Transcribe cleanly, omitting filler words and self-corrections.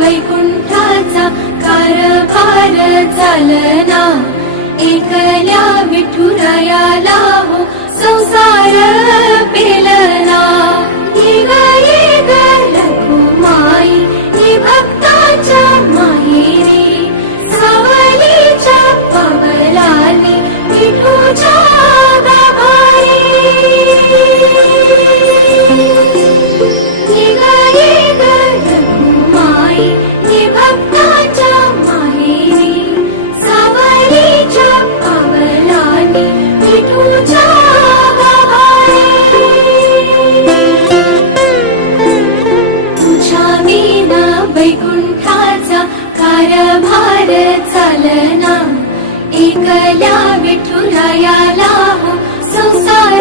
वैकुंठाचा कारभार चालना, एकल्या विठुरायाला हो संसार पेलना। ये ग रखुमाई ही भक्ताच्या माहेरी, सावलीच्या पवलाली विठूच्या गाभारी। ये ग रखुमाई ही भक्ताच्या माहेरी, सावलीच्या पवलाली विठूच्या गाभारी। तुझ्या विना वैकुंठाचा कारभार चालना, एकल्या विठुरायाला हो संसार